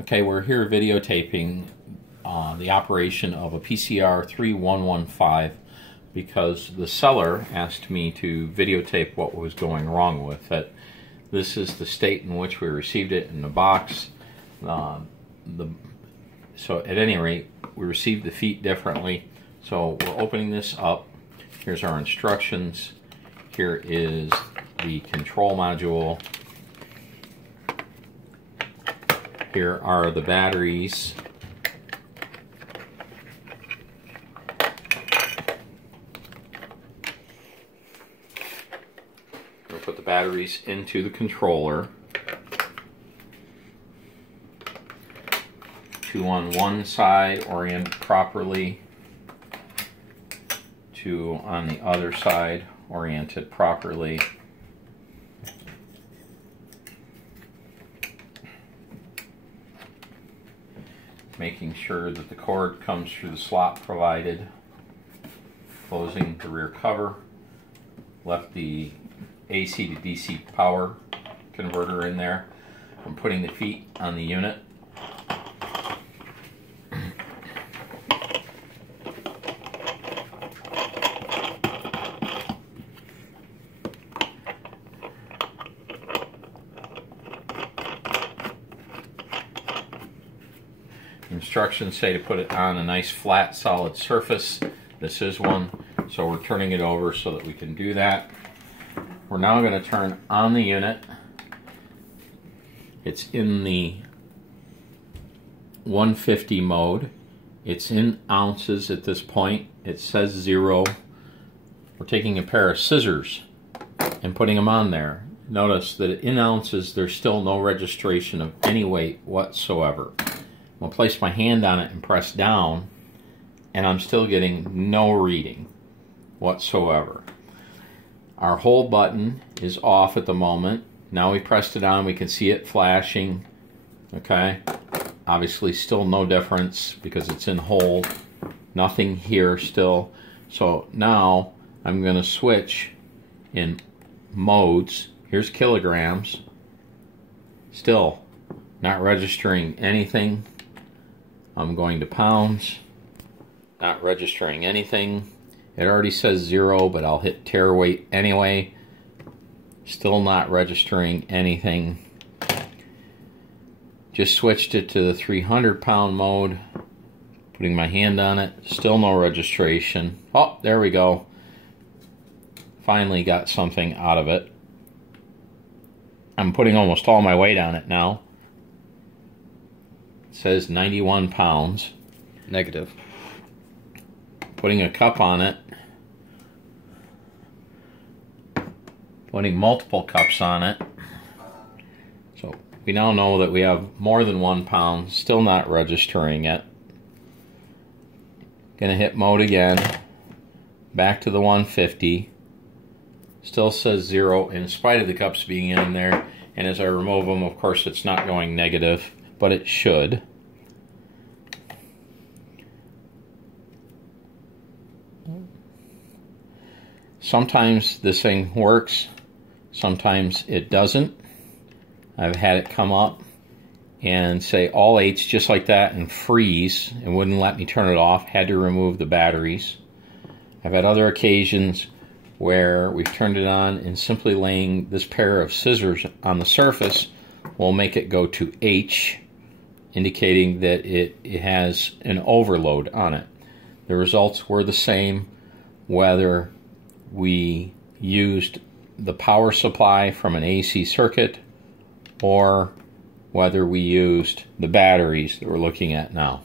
Okay, we're here videotaping the operation of a Pcr-3115 because the seller asked me to videotape what was going wrong with it. This is the state in which we received it in the box. So at any rate, we received the feet differently. So we're opening this up. Here's our instructions. Here is the control module. Here are the batteries. We'll put the batteries into the controller. Two on one side oriented properly, two on the other side oriented properly. Making sure that the cord comes through the slot provided. Closing the rear cover. Left the AC to DC power converter in there. I'm putting the feet on the unit. Instructions say to put it on a nice flat solid surface. This is one, so we're turning it over so that we can do that. We're now going to turn on the unit. It's in the 150 mode. It's in ounces at this point. It says 0. We're taking a pair of scissors and putting them on there. Notice that in ounces there's still no registration of any weight whatsoever. I'll place my hand on it and press down, and I'm still getting no reading whatsoever. Our hold button is off at the moment. Now we pressed it on, we can see it flashing. Okay, obviously still no difference because it's in hold. Nothing here still. So now I'm going to switch in modes. Here's kilograms. Still not registering anything. I'm going to pounds, not registering anything. It already says 0, but I'll hit tare weight anyway. Still not registering anything. Just switched it to the 300-pound mode. Putting my hand on it, still no registration. Oh, there we go. Finally got something out of it. I'm putting almost all my weight on it now. It says 91 pounds. Negative. Putting a cup on it. Putting multiple cups on it. So we now know that we have more than 1 pound. Still not registering it. Gonna hit mode again. Back to the 150. Still says 0 in spite of the cups being in there. And as I remove them, of course, it's not going negative, but it should. Sometimes this thing works, sometimes it doesn't. I've had it come up and say all 8s just like that and freeze and wouldn't let me turn it off. Had to remove the batteries. I've had other occasions where we've turned it on and simply laying this pair of scissors on the surface will make it go to H, indicating that it has an overload on it. The results were the same whether we used the power supply from an AC circuit or whether we used the batteries that we're looking at now.